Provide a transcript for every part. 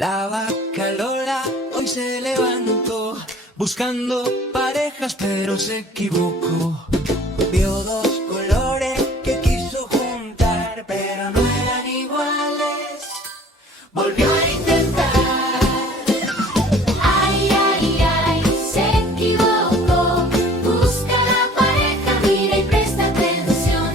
La vaca Lola hoy se levantó buscando parejas, pero se equivocó. Vio dos colores que quiso juntar, pero no eran iguales. Volvió a intentar. Ay, ay, ay, se equivocó. Busca la pareja, mira y presta atención.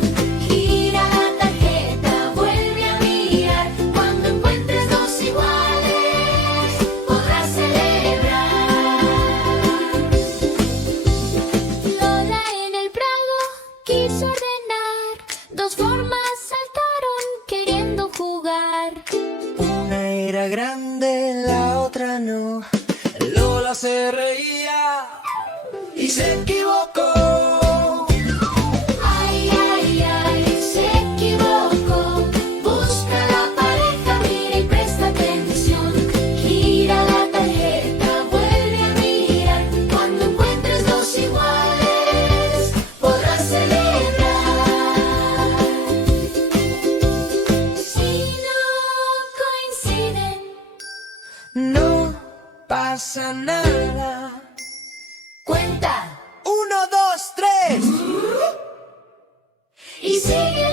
Gira la tarjeta, vuelve a mirar. Cuando encuentres dos iguales, podrás celebrar. Lola en el prado quiso ordenar. Dos formas saltaron queriendo jugar. Una era grande, la otra no. Lola se reía y se equivocó. Ay, ay, ay, se equivocó. Busca la pareja, mira y presta atención. Gira la tarjeta, vuelve a mirar. Cuando encuentres dos iguales, podrás celebrar. Si no coinciden, No pasa nada. cuenta 1, 2, 3. y sigue